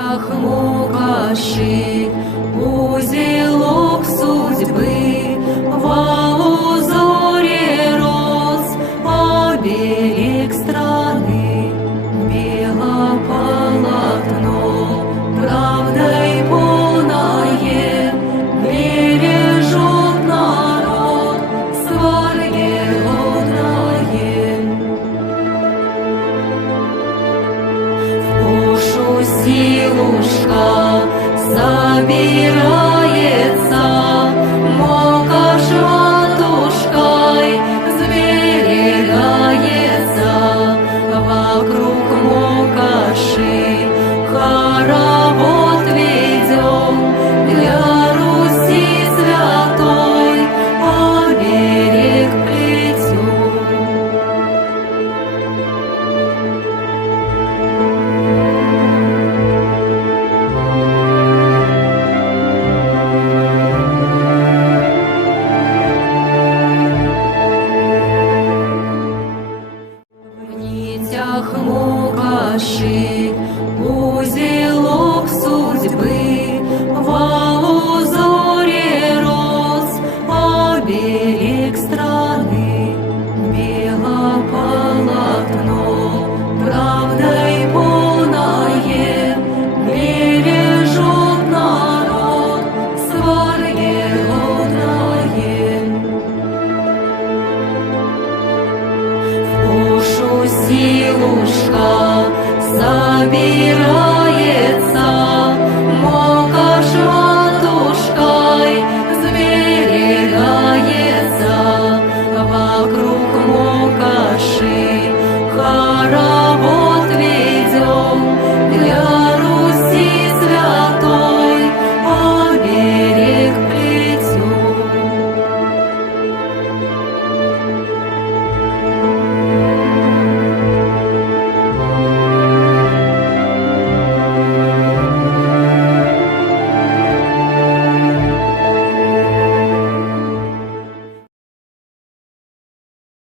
нитях мукаши, узелок судьбы, во узоре роз, оберег страны, бело полотно, правдой полное, бережет народ сварги родное. В душу силушка собирается, мокаш матушкой сберегается, вокруг мокаши хоровод ведем, для Руси святой оберег плетем. В нитях мукаши, узелок судьбы, во узоре роз, оберег страны, бело полотно, правдой полное, бережет народ сварги родное. В душу силушка собирается,